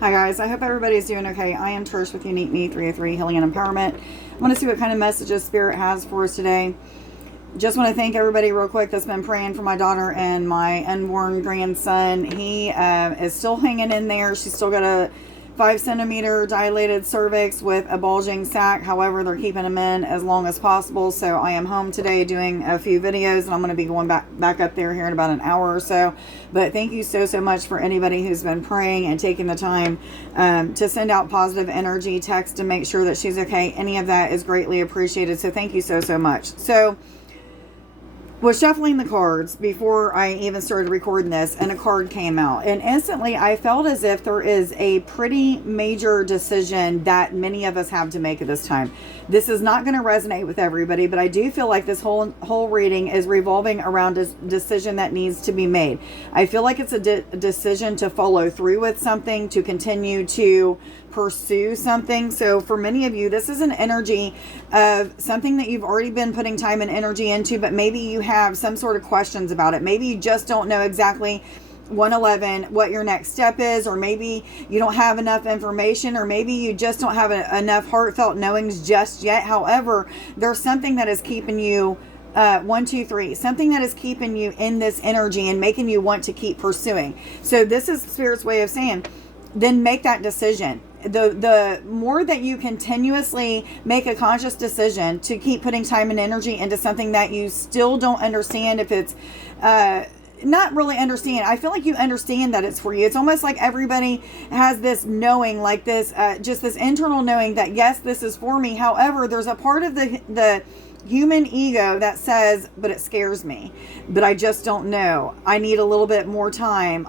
Hi guys, I hope everybody's doing okay. I am Trish with Unique Me 303 Healing and Empowerment. I want to see what kind of messages Spirit has for us today. Just want to thank everybody real quick that's been praying for my daughter and my unborn grandson. He is still hanging in there. She's still got a 5 centimeter dilated cervix with a bulging sac. However, they're keeping him in as long as possible. So I am home today doing a few videos, and I'm going to be going back up there here in about an hour or so. But thank you so much for anybody who's been praying and taking the time to send out positive energy, text to make sure that she's okay. Any of that is greatly appreciated. So thank you so much. So was shuffling the cards before I even started recording this, and a card came out, and instantly I felt as if there is a pretty major decision that many of us have to make at this time. This is not going to resonate with everybody, but I do feel like this whole reading is revolving around a decision that needs to be made. I feel like it's a decision to follow through with something, to continue to pursue something. So for many of you, this is an energy of something that you've already been putting time and energy into, but maybe you have some sort of questions about it. Maybe you just don't know exactly 111 what your next step is, or maybe you don't have enough information, or maybe you just don't have enough heartfelt knowings just yet. However, there's something that is keeping you 1, 2, 3, something that is keeping you in this energy and making you want to keep pursuing. So this is Spirit's way of saying, then make that decision. The more that you continuously make a conscious decision to keep putting time and energy into something that you still don't understand, if it's not really understand. I feel like you understand that it's for you. It's almost like everybody has this knowing, like this, just this internal knowing that yes, this is for me. However, there's a part of the human ego that says, but it scares me, but I just don't know. I need a little bit more time.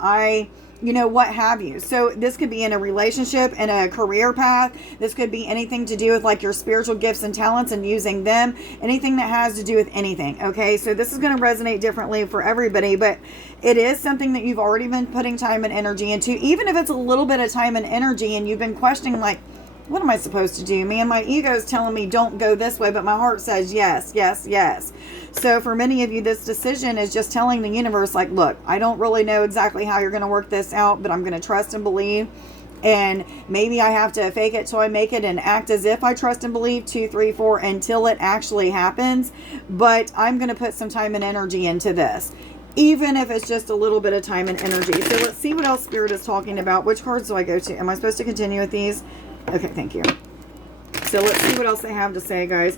What have you. So this could be in a relationship, in a career path. This could be anything to do with like your spiritual gifts and talents and using them. Anything that has to do with anything. Okay. So this is going to resonate differently for everybody, but it is something that you've already been putting time and energy into, even if it's a little bit of time and energy and you've been questioning, like, what am I supposed to do? Man, my ego is telling me don't go this way, but my heart says yes. So for many of you, this decision is just telling the universe, like, look, I don't really know exactly how you're going to work this out, but I'm going to trust and believe. And maybe I have to fake it till I make it and act as if I trust and believe 2, 3, 4 until it actually happens. But I'm going to put some time and energy into this, even if it's just a little bit of time and energy. So let's see what else Spirit is talking about. Which cards do I go to? Am I supposed to continue with these? Okay, thank you. So let's see what else they have to say, guys.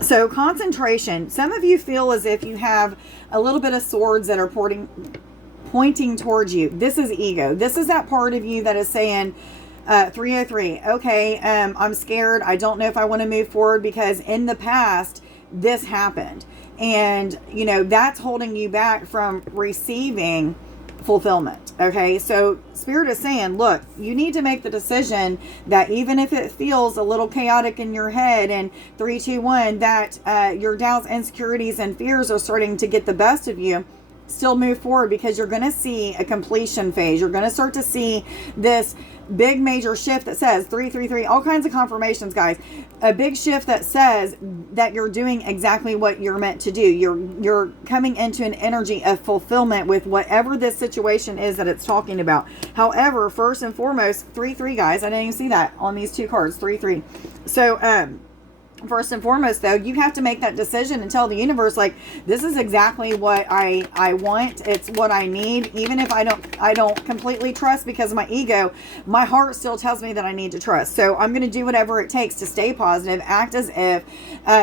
So concentration. Some of you feel as if you have a little bit of swords that are pointing towards you. This is ego. This is that part of you that is saying, 303, okay, I'm scared. I don't know if I want to move forward because in the past, this happened. And, that's holding you back from receiving fulfillment. Okay, so Spirit is saying, look, you need to make the decision that even if it feels a little chaotic in your head, and 3, 2, 1, that your doubts, insecurities, and fears are starting to get the best of you, still move forward, because you're going to see a completion phase. You're going to start to see this big major shift that says 3, 3, 3, all kinds of confirmations, guys. A big shift that says that you're doing exactly what you're meant to do. You're coming into an energy of fulfillment with whatever this situation is that it's talking about. However, first and foremost, 3, 3, guys, I didn't even see that on these two cards, 3, 3. So, first and foremost, though, you have to make that decision and tell the universe, like, this is exactly what I want. It's what I need. Even if I don't completely trust because of my ego, my heart still tells me that I need to trust. So I'm going to do whatever it takes to stay positive, act as if,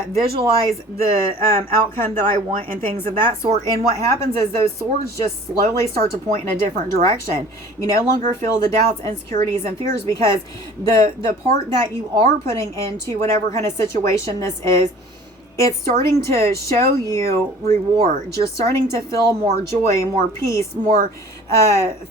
visualize the outcome that I want and things of that sort. And what happens is those swords just slowly start to point in a different direction. You no longer feel the doubts, insecurities, and fears, because the part that you are putting into whatever kind of situation this is, it's starting to show you rewards. You're starting to feel more joy, more peace, more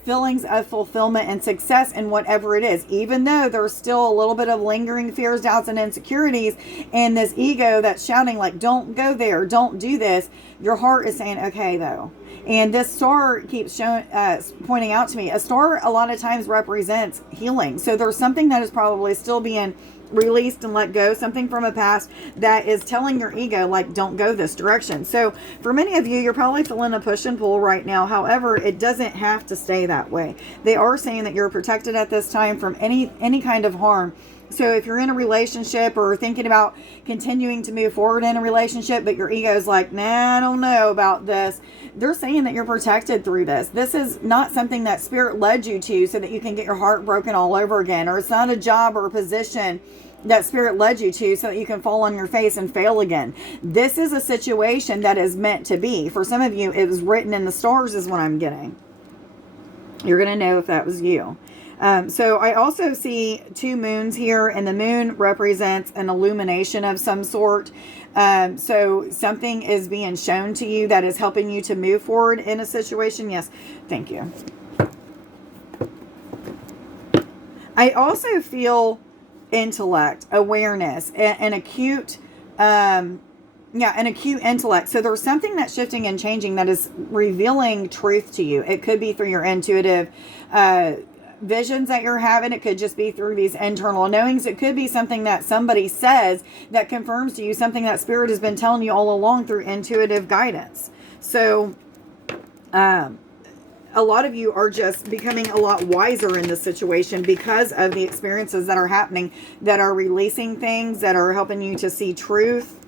feelings of fulfillment and success in whatever it is, even though there's still a little bit of lingering fears, doubts, and insecurities, and this ego that's shouting, like, don't go there, don't do this. Your heart is saying, okay, though. And this star keeps pointing out to me, a star a lot of times represents healing. So there's something that is probably still being released and let go, something from a past that is telling your ego, like, don't go this direction. So for many of you, you're probably feeling a push and pull right now. However, it doesn't have to stay that way. They are saying that you're protected at this time from any kind of harm. So if you're in a relationship or thinking about continuing to move forward in a relationship, but your ego is like, nah, I don't know about this, they're saying that you're protected through this. This is not something that Spirit led you to so that you can get your heart broken all over again, or it's not a job or a position that Spirit led you to so that you can fall on your face and fail again. This is a situation that is meant to be. For some of you, it was written in the stars is what I'm getting. You're going to know if that was you. So I also see 2 moons here, and the moon represents an illumination of some sort. So something is being shown to you that is helping you to move forward in a situation. Yes, thank you. I also feel intellect, awareness, an acute, an acute intellect. So there's something that's shifting and changing that is revealing truth to you. It could be through your intuitive, visions that you're having. It could just be through these internal knowings. It could be something that somebody says that confirms to you something that Spirit has been telling you all along through intuitive guidance. So a lot of you are just becoming a lot wiser in this situation because of the experiences that are happening, that are releasing things, that are helping you to see truth.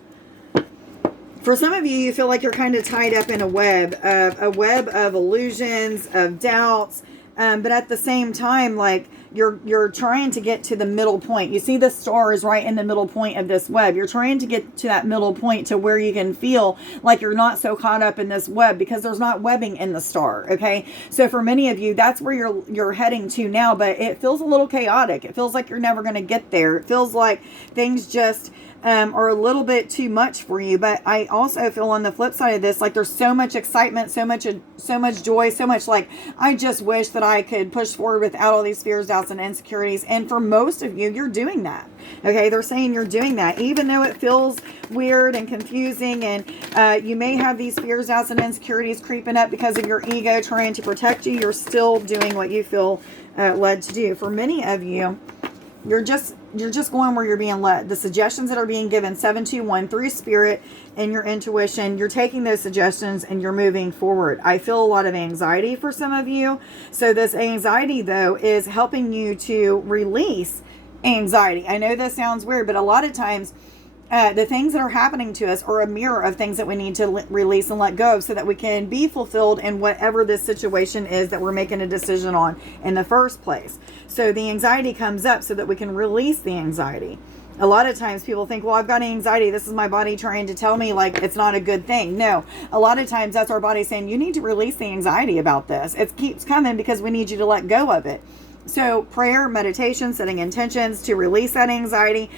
For some of you, you feel like you're kind of tied up in a web of illusions, of doubts. But at the same time, like, you're trying to get to the middle point. You see the star is right in the middle point of this web. You're trying to get to that middle point to where you can feel like you're not so caught up in this web, because there's not webbing in the star. Okay. So for many of you, that's where you're heading to now, but it feels a little chaotic. It feels like you're never going to get there. It feels like things just are a little bit too much for you. But I also feel on the flip side of this, like, there's so much excitement, so much joy, so much like, I just wish that I could push forward without all these fears, doubts, and insecurities. And for most of you, you're doing that. Okay, they're saying you're doing that, even though it feels weird and confusing, and you may have these fears, doubts, and insecurities creeping up because of your ego trying to protect you. You're still doing what you feel led to do. For many of you, you're just going where you're being led. The suggestions that are being given, 721 through Spirit and your intuition, you're taking those suggestions and you're moving forward. I feel a lot of anxiety for some of you. So this anxiety, though, is helping you to release anxiety. I know this sounds weird, but a lot of times the things that are happening to us are a mirror of things that we need to release and let go of so that we can be fulfilled in whatever this situation is that we're making a decision on in the first place. So the anxiety comes up so that we can release the anxiety. A lot of times people think, well, I've got anxiety. This is my body trying to tell me, like, it's not a good thing. No, a lot of times that's our body saying, you need to release the anxiety about this. It keeps coming because we need you to let go of it. So prayer, meditation, setting intentions to release that anxiety.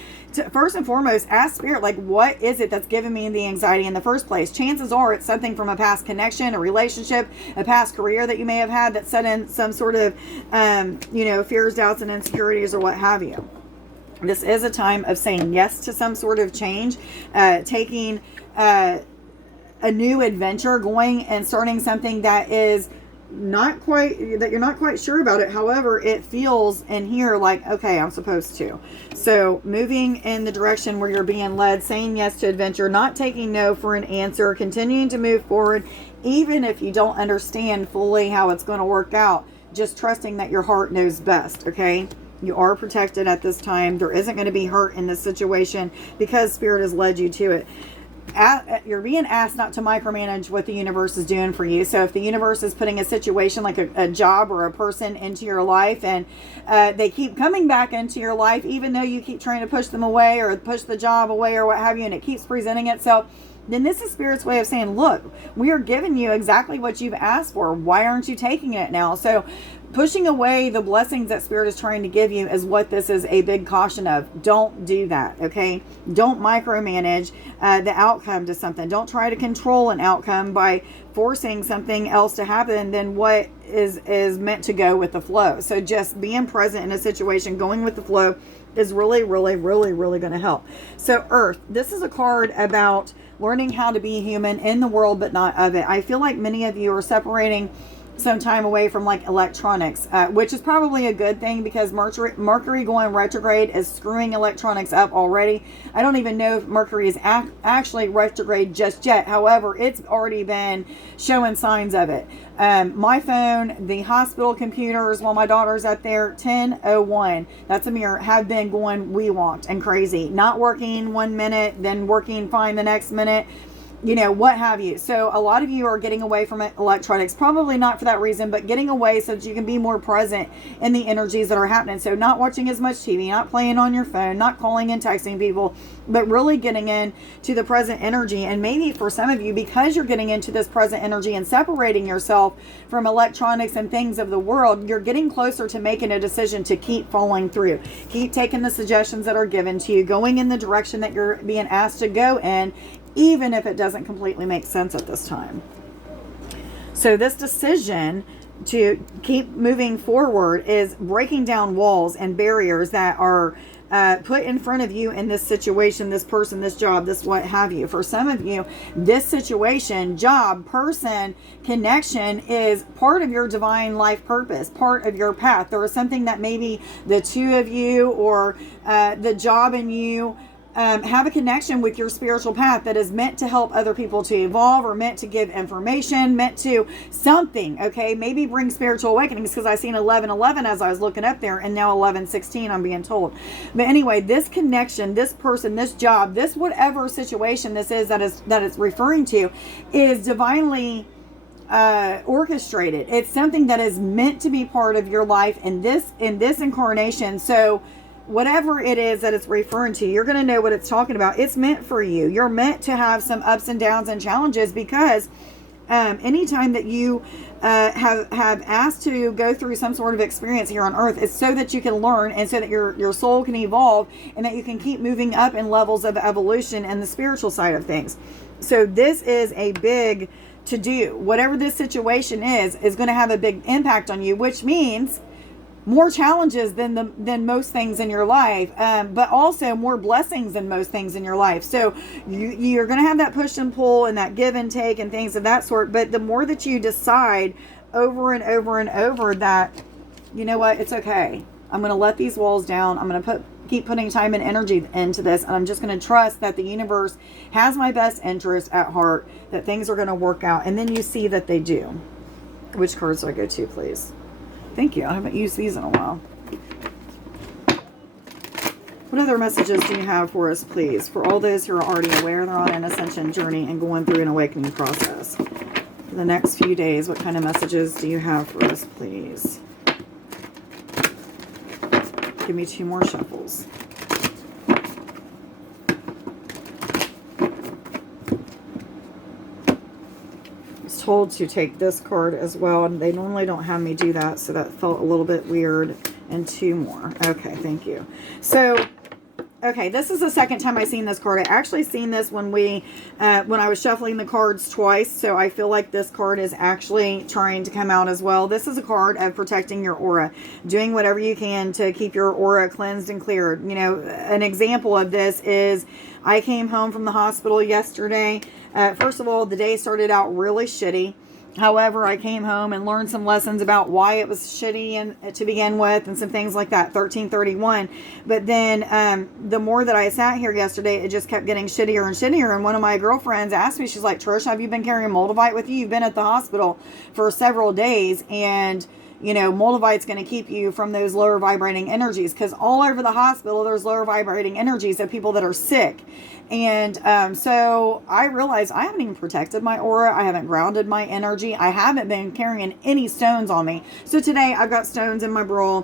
First and foremost, ask Spirit, like, what is it that's giving me the anxiety in the first place? Chances are it's something from a past connection, a relationship, a past career that you may have had that set in some sort of, fears, doubts, and insecurities or what have you. This is a time of saying yes to some sort of change, taking a new adventure, going and starting something that is that you're not quite sure about it. However, it feels in here like, okay, I'm supposed to. So moving in the direction where you're being led, saying yes to adventure, not taking no for an answer, continuing to move forward, even if you don't understand fully how it's going to work out, just trusting that your heart knows best. Okay. You are protected at this time. There isn't going to be hurt in this situation because Spirit has led you to it. You're being asked not to micromanage what the universe is doing for you. So if the universe is putting a situation like a job or a person into your life, and they keep coming back into your life, even though you keep trying to push them away or push the job away or what have you, and it keeps presenting itself, then this is Spirit's way of saying, look, we are giving you exactly what you've asked for. Why aren't you taking it now? So pushing away the blessings that Spirit is trying to give you is what this is a big caution of. Don't do that, okay? Don't micromanage the outcome to something. Don't try to control an outcome by forcing something else to happen than what is meant to go with the flow. So just being present in a situation, going with the flow, is really, really, really, really going to help. So Earth, this is a card about learning how to be human in the world, but not of it. I feel like many of you are separating some time away from like electronics, which is probably a good thing, because Mercury going retrograde is screwing electronics up already. I don't even know if Mercury is actually retrograde just yet. However, it's already been showing signs of it. My phone, the hospital computers, while my daughter's up there, 10:01, that's a mirror, have been going wee wonked and crazy. Not working 1 minute, then working fine the next minute. You know, what have you. So a lot of you are getting away from electronics, probably not for that reason, but getting away so that you can be more present in the energies that are happening. So not watching as much TV, not playing on your phone, not calling and texting people, but really getting in to the present energy. And maybe for some of you, because you're getting into this present energy and separating yourself from electronics and things of the world, you're getting closer to making a decision to keep following through. Keep taking the suggestions that are given to you, going in the direction that you're being asked to go in, even if it doesn't completely make sense at this time. So this decision to keep moving forward is breaking down walls and barriers that are put in front of you in this situation, this person, this job, this what have you. For some of you, this situation, job, person, connection is part of your divine life purpose, part of your path. There is something that maybe the two of you or the job and you have a connection with your spiritual path that is meant to help other people to evolve, or meant to give information, meant to something, okay? Maybe bring spiritual awakenings, because I seen 11:11 as I was looking up there, and now 11:16 I'm being told. But anyway, this connection, this person, this job, this whatever situation this is that it's referring to, is divinely orchestrated. It's something that is meant to be part of your life in this incarnation. So whatever it is that it's referring to, you're going to know what it's talking about. It's meant for you. You're meant to have some ups and downs and challenges, because anytime that you have asked to go through some sort of experience here on earth, it's so that you can learn, and so that your soul can evolve, and that you can keep moving up in levels of evolution and the spiritual side of things. So this is a big to do. Whatever this situation is going to have a big impact on you, which means more challenges than most things in your life, but also more blessings than most things in your life. So you're going to have that push and pull and that give and take and things of that sort. But the more that you decide over and over and over that, you know what, it's okay, I'm going to let these walls down, I'm going to keep putting time and energy into this, and I'm just going to trust that the universe has my best interest at heart, that things are going to work out. And then you see that they do. Which cards do I go to, please? Thank you. I haven't used these in a while. What other messages do you have for us, please? For all those who are already aware they're on an ascension journey and going through an awakening process. For the next few days, what kind of messages do you have for us, please? Give me 2 more shuffles. Told to take this card as well, and they normally don't have me do that, so that felt a little bit weird. And 2 more. Okay, thank you. So okay, this is the second time I've seen this card. I actually seen this when I was shuffling the cards twice, so I feel like this card is actually trying to come out as well. This is a card of protecting your aura, doing whatever you can to keep your aura cleansed and cleared. You know, an example of this is I came home from the hospital yesterday. First of all, the day started out really shitty. However, I came home and learned some lessons about why it was shitty and to begin with, and some things like that. 1331. But then the more that I sat here yesterday, it just kept getting shittier and shittier. And one of my girlfriends asked me, she's like, Trish, have you been carrying Moldavite with you? You've been at the hospital for several days, and you know, Moldavite's going to keep you from those lower vibrating energies, because all over the hospital there's lower vibrating energies of people that are sick. And so I realized I haven't even protected my aura. I haven't grounded my energy. I haven't been carrying any stones on me. So today I've got stones in my bra,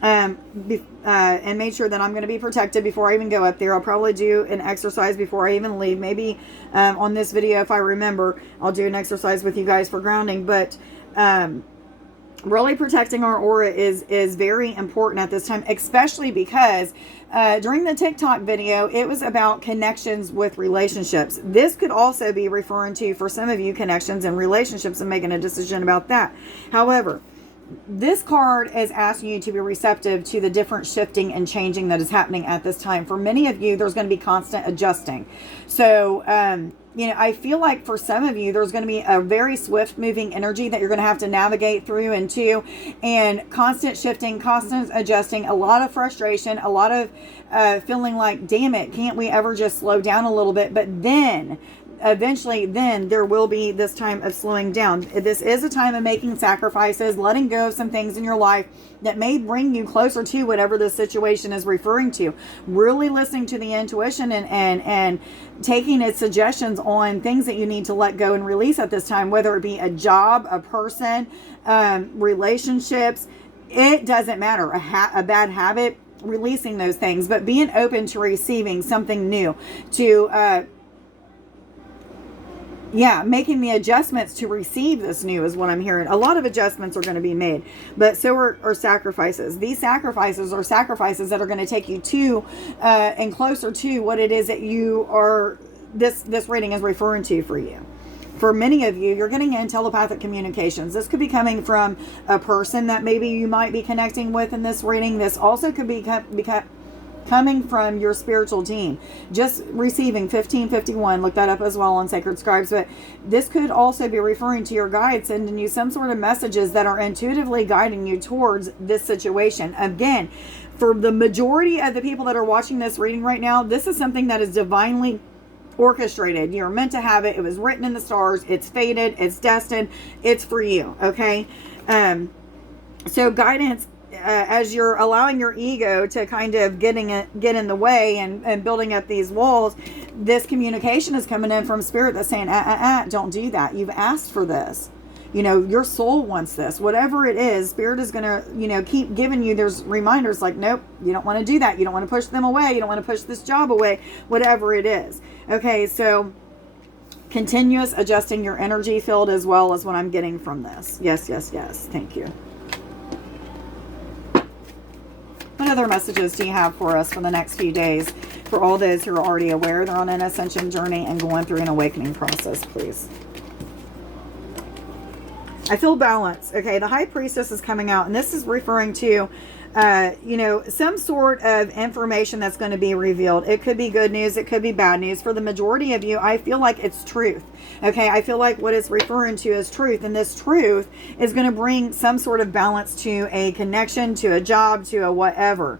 and made sure that I'm going to be protected before I even go up there. I'll probably do an exercise before I even leave. Maybe on this video, if I remember, I'll do an exercise with you guys for grounding. But really protecting our aura is very important at this time, especially because during the TikTok video, it was about connections with relationships. This could also be referring to, for some of you, connections and relationships and making a decision about that. However, this card is asking you to be receptive to the different shifting and changing that is happening at this time. For many of you, there's going to be constant adjusting. So, I feel like for some of you, there's going to be a very swift moving energy that you're going to have to navigate through into, and constant shifting, constant adjusting, a lot of frustration, a lot of feeling like, damn it, can't we ever just slow down a little bit? But then eventually there will be this time of slowing down. This is a time of making sacrifices, letting go of some things in your life that may bring you closer to whatever the situation is referring to. Really listening to the intuition and taking its suggestions on things that you need to let go and release at this time, whether it be a job, a person, relationships. It doesn't matter. A bad habit, releasing those things, but being open to receiving something new, to making the adjustments to receive this new is what I'm hearing. A lot of adjustments are going to be made, but so are sacrifices. These sacrifices are sacrifices that are going to take you to and closer to what it is that you are, this reading is referring to for you. For many of you, you're getting in telepathic communications. This could be coming from a person that maybe you might be connecting with in this reading. This also could be coming from your spiritual team. Just receiving 1551, look that up as well on Sacred Scribes. But this could also be referring to your guides, sending you some sort of messages that are intuitively guiding you towards this situation. Again, for the majority of the people that are watching this reading right now, this is something that is divinely orchestrated. You're meant to have it. It was written in the stars. It's fated. It's destined. It's for you. Okay. So guidance, as you're allowing your ego to kind of get in the way and building up these walls, this communication is coming in from spirit that's saying, don't do that. You've asked for this. Your soul wants this. Whatever it is, spirit is going to, keep giving you those reminders like, nope, you don't want to do that. You don't want to push them away. You don't want to push this job away, whatever it is. Okay, so continuous adjusting your energy field as well as what I'm getting from this. Yes. Thank you. What other messages do you have for us for the next few days? For all those who are already aware they're on an ascension journey and going through an awakening process, please. I feel balance. Okay, the High Priestess is coming out, and this is referring to, some sort of information that's going to be revealed. It could be good news. It could be bad news. For the majority of you, I feel like it's truth. Okay, I feel like what it's referring to is truth, and this truth is going to bring some sort of balance to a connection, to a job, to a whatever.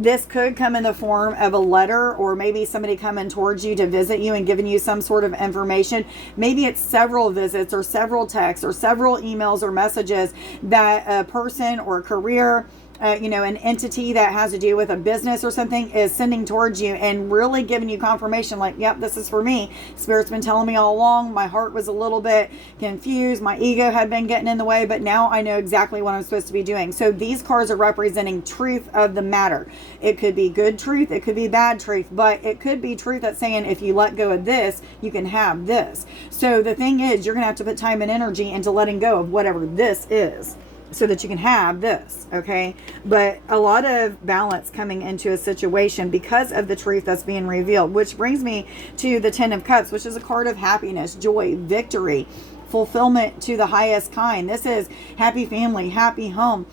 This could come in the form of a letter, or maybe somebody coming towards you to visit you and giving you some sort of information. Maybe it's several visits or several texts or several emails or messages that a person or a career, an entity that has to do with a business or something is sending towards you and really giving you confirmation like, yep, this is for me. Spirit's been telling me all along. My heart was a little bit confused. My ego had been getting in the way, but now I know exactly what I'm supposed to be doing. So these cards are representing truth of the matter. It could be good truth. It could be bad truth, but it could be truth that's saying, if you let go of this, you can have this. So the thing is, you're going to have to put time and energy into letting go of whatever this is, so that you can have this, okay? But a lot of balance coming into a situation because of the truth that's being revealed, which brings me to the Ten of Cups, which is a card of happiness, joy, victory, fulfillment to the highest kind. This is happy family, happy home,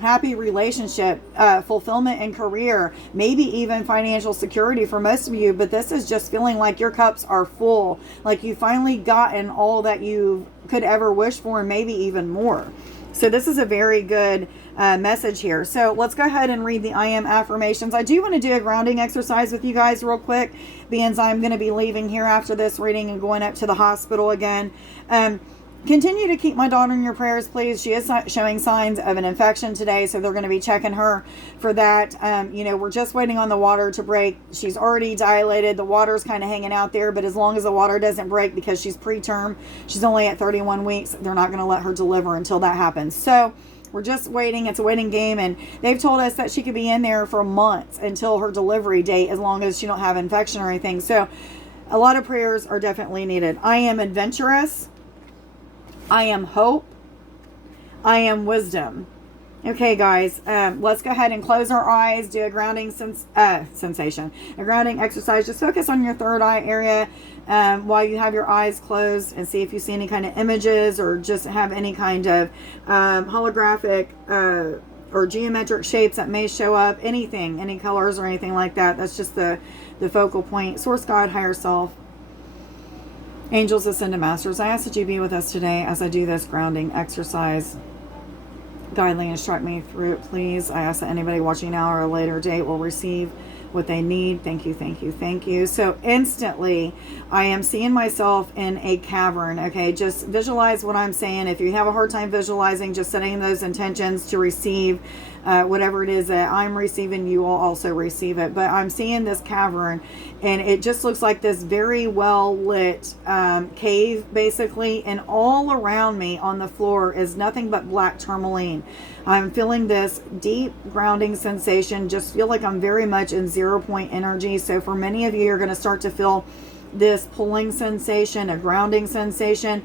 happy relationship, fulfillment in career, maybe even financial security for most of you. But this is just feeling like your cups are full, like you finally gotten all that you could ever wish for, and maybe even more. So this is a very good message here. So let's go ahead and read the I am affirmations. I do want to do a grounding exercise with you guys real quick, being I'm going to be leaving here after this reading and going up to the hospital again. Continue to keep my daughter in your prayers, please. She is showing signs of an infection today, so they're going to be checking her for that. We're just waiting on the water to break. She's already dilated. The water's kind of hanging out there, but as long as the water doesn't break, because she's preterm, she's only at 31 weeks, they're not going to let her deliver until that happens. So we're just waiting. It's a waiting game, and they've told us that she could be in there for months until her delivery date, as long as she don't have infection or anything. So a lot of prayers are definitely needed. I am adventurous. I am hope. I am wisdom. Okay, guys, let's go ahead and close our eyes, do a grounding sensation, a grounding exercise. Just focus on your third eye area while you have your eyes closed, and see if you see any kind of images, or just have any kind of holographic or geometric shapes that may show up, anything, any colors or anything like that. That's just the focal point. Source, God, higher self, angels, ascended masters, I ask that you be with us today as I do this grounding exercise. Guide, lead, instruct me through it, please. I ask that anybody watching now or a later date will receive what they need. Thank you, thank you, thank you. So instantly, I am seeing myself in a cavern. Okay, just visualize what I'm saying. If you have a hard time visualizing, just setting those intentions to receive whatever it is that I'm receiving, you will also receive it. But I'm seeing this cavern, and it just looks like this very well lit cave, basically. And all around me on the floor is nothing but black tourmaline. I'm feeling this deep grounding sensation. Just feel like I'm very much in 0 point energy. So for many of you, you're going to start to feel this pulling sensation, a grounding sensation,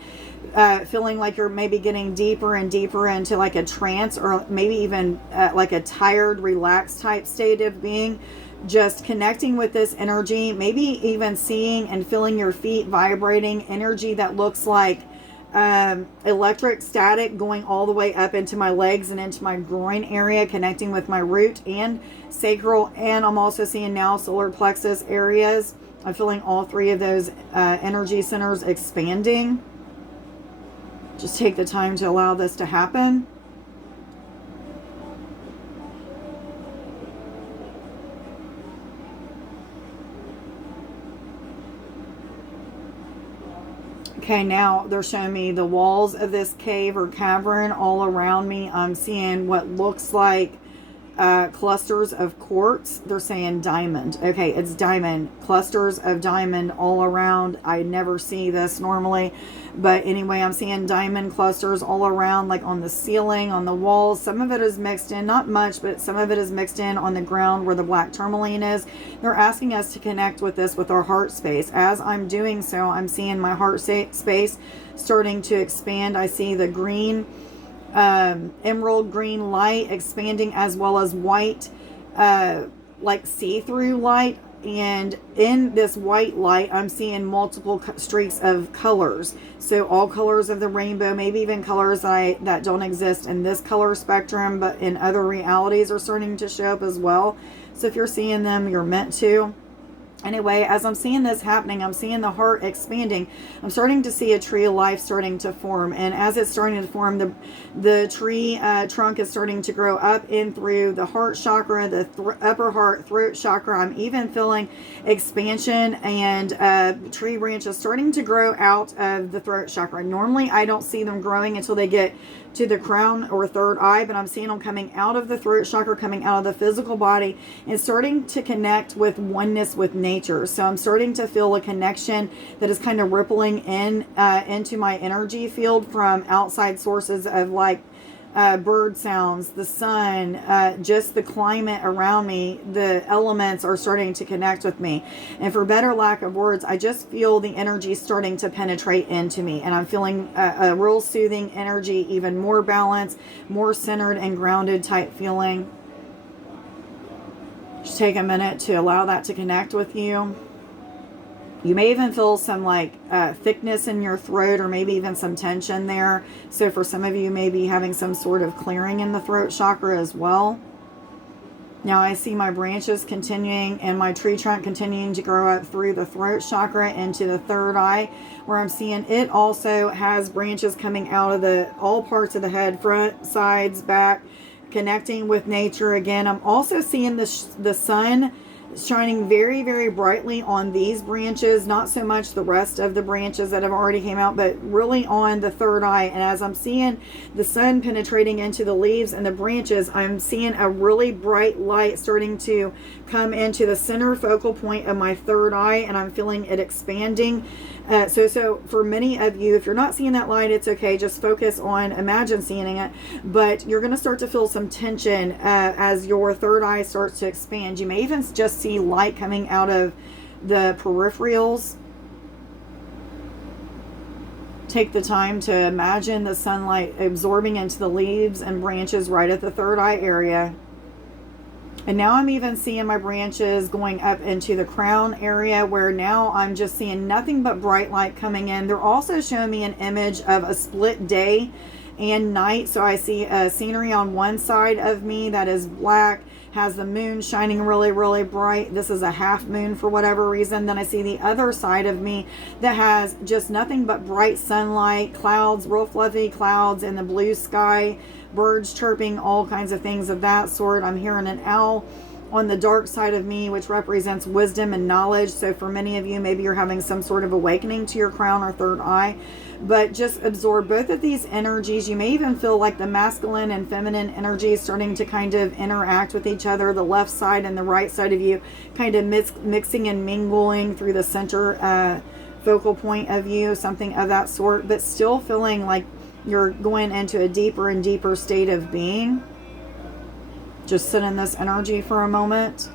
feeling like you're maybe getting deeper and deeper into like a trance, or maybe even like a tired, relaxed type state of being. Just connecting with this energy, maybe even seeing and feeling your feet vibrating, energy that looks like electric static going all the way up into my legs and into my groin area, connecting with my root and sacral. And I'm also seeing now solar plexus areas. I'm feeling all three of those energy centers expanding. Just take the time to allow this to happen. Okay, now they're showing me the walls of this cave or cavern all around me. I'm seeing what looks like clusters of quartz. They're saying diamond. Okay, it's diamond. Clusters of diamond all around. I never see this normally. But anyway, I'm seeing diamond clusters all around, like on the ceiling, on the walls. Some of it is mixed in, not much, but some of it is mixed in on the ground where the black tourmaline is. They're asking us to connect with this with our heart space. As I'm doing so, I'm seeing my heart space starting to expand. I see the green, emerald green light expanding, as well as white, like see-through light. And in this white light, I'm seeing multiple streaks of colors. So all colors of the rainbow, maybe even colors that don't exist in this color spectrum, but in other realities are starting to show up as well. So if you're seeing them, you're meant to. Anyway, as I'm seeing this happening, I'm seeing the heart expanding. I'm starting to see a tree of life starting to form. And as it's starting to form, the tree trunk is starting to grow up in through the heart chakra, the upper heart, throat chakra. I'm even feeling expansion and tree branches starting to grow out of the throat chakra. Normally, I don't see them growing until they get to the crown or third eye, but I'm seeing them coming out of the throat chakra, coming out of the physical body, and starting to connect with oneness with nature. So I'm starting to feel a connection that is kind of rippling in into my energy field from outside sources of like bird sounds, the sun, just the climate around me. The elements are starting to connect with me, and for better lack of words, I just feel the energy starting to penetrate into me, and I'm feeling a real soothing energy, even more balanced, more centered and grounded type feeling. Just take a minute to allow that to connect with you. You may even feel some like thickness in your throat, or maybe even some tension there. So for some of you, may be having some sort of clearing in the throat chakra as well. Now I see my branches continuing and my tree trunk continuing to grow up through the throat chakra into the third eye, where I'm seeing it also has branches coming out of all parts of the head, front, sides, back, connecting with nature again. I'm also seeing the sun shining very, very brightly on these branches, not so much the rest of the branches that have already came out, but really on the third eye. And as I'm seeing the sun penetrating into the leaves and the branches, I'm seeing a really bright light starting to come into the center focal point of my third eye, and I'm feeling it expanding. So for many of you, if you're not seeing that light, it's okay. Just focus on, imagine seeing it. But you're going to start to feel some tension as your third eye starts to expand. You may even just see light coming out of the peripherals. Take the time to imagine the sunlight absorbing into the leaves and branches right at the third eye area. And now I'm even seeing my branches going up into the crown area, where now I'm just seeing nothing but bright light coming in. They're also showing me an image of a split day and night. So I see a scenery on one side of me that is black, has the moon shining really, really bright. This is a half moon for whatever reason. Then I see the other side of me that has just nothing but bright sunlight, clouds, real fluffy clouds in the blue sky, birds chirping, all kinds of things of that sort. I'm hearing an owl on the dark side of me, which represents wisdom and knowledge. So for many of you, maybe you're having some sort of awakening to your crown or third eye. But just absorb both of these energies. You may even feel like the masculine and feminine energies starting to kind of interact with each other. The left side and the right side of you kind of mixing and mingling through the center focal point of you, something of that sort. But still feeling like you're going into a deeper and deeper state of being. Just sit in this energy for a moment.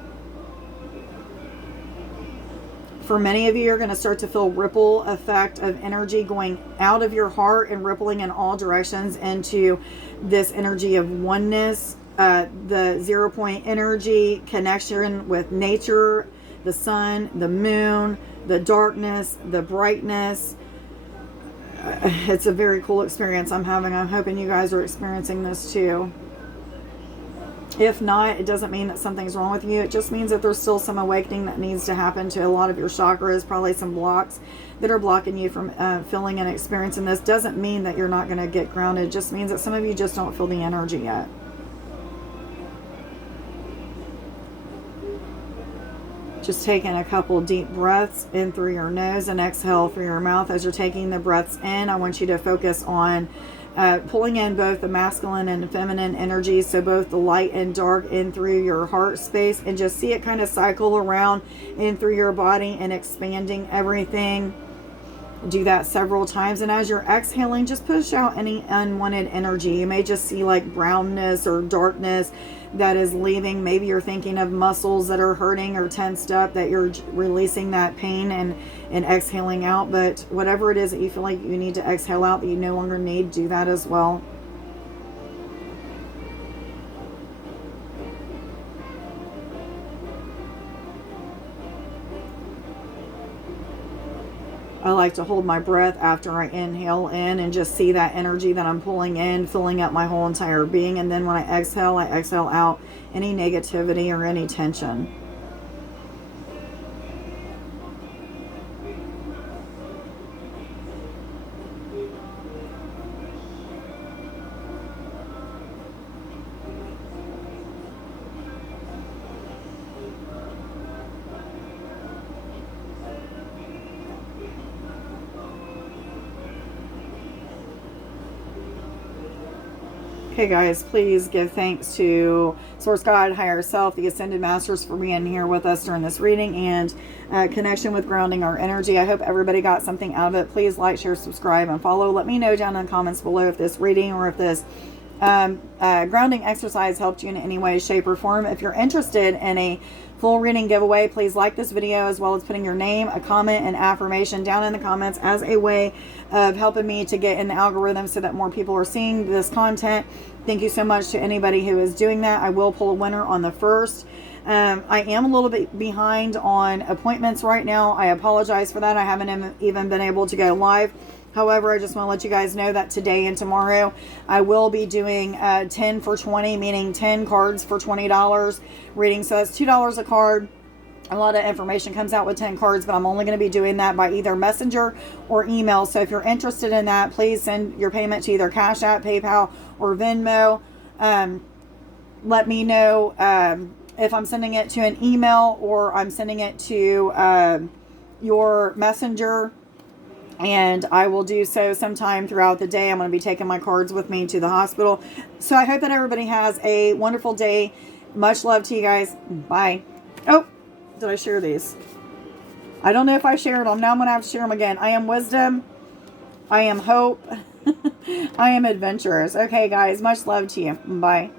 For many of you, you're going to start to feel ripple effect of energy going out of your heart and rippling in all directions into this energy of oneness, the 0 point energy, connection with nature, the sun, the moon, the darkness, the brightness. It's a very cool experience I'm having. I'm hoping you guys are experiencing this too. If not, it doesn't mean that something's wrong with you. It just means that there's still some awakening that needs to happen to a lot of your chakras, probably some blocks that are blocking you from feeling and experiencing this. Doesn't mean that you're not going to get grounded. It just means that some of you just don't feel the energy yet. Just taking a couple deep breaths in through your nose and exhale through your mouth. As you're taking the breaths in, I want you to focus on pulling in both the masculine and feminine energies, so both the light and dark, in through your heart space, and just see it kind of cycle around in through your body and expanding everything. Do that several times, and as you're exhaling, just push out any unwanted energy. You may just see like brownness or darkness that is leaving. Maybe you're thinking of muscles that are hurting or tensed up, that you're releasing that pain and exhaling out. But whatever it is that you feel like you need to exhale out that you no longer need, do that as well. I like to hold my breath after I inhale in and just see that energy that I'm pulling in, filling up my whole entire being. And then when I exhale out any negativity or any tension. Okay, guys, please give thanks to Source God, Higher Self, the Ascended Masters for being here with us during this reading and connection with grounding our energy. I hope everybody got something out of it. Please like, share, subscribe, and follow. Let me know down in the comments below if this reading or if this grounding exercise helped you in any way, shape, or form. If you're interested in a full reading giveaway, please like this video, as well as putting your name, a comment, and affirmation down in the comments as a way of helping me to get in the algorithm so that more people are seeing this content. Thank you so much to anybody who is doing that. I will pull a winner on the 1st. I am a little bit behind on appointments right now. I apologize for that. I haven't even been able to go live. However, I just want to let you guys know that today and tomorrow I will be doing 10 for 20, meaning 10 cards for $20 reading. So that's $2 a card. A lot of information comes out with 10 cards, but I'm only going to be doing that by either messenger or email. So if you're interested in that, please send your payment to either Cashapp, PayPal, or Venmo. Let me know if I'm sending it to an email or I'm sending it to your messenger. And I will do so sometime throughout the day. I'm going to be taking my cards with me to the hospital. So I hope that everybody has a wonderful day. Much love to you guys. Bye. Oh, did I share these? I don't know if I shared them. Now I'm going to have to share them again. I am wisdom. I am hope. I am adventurous. Okay, guys. Much love to you. Bye.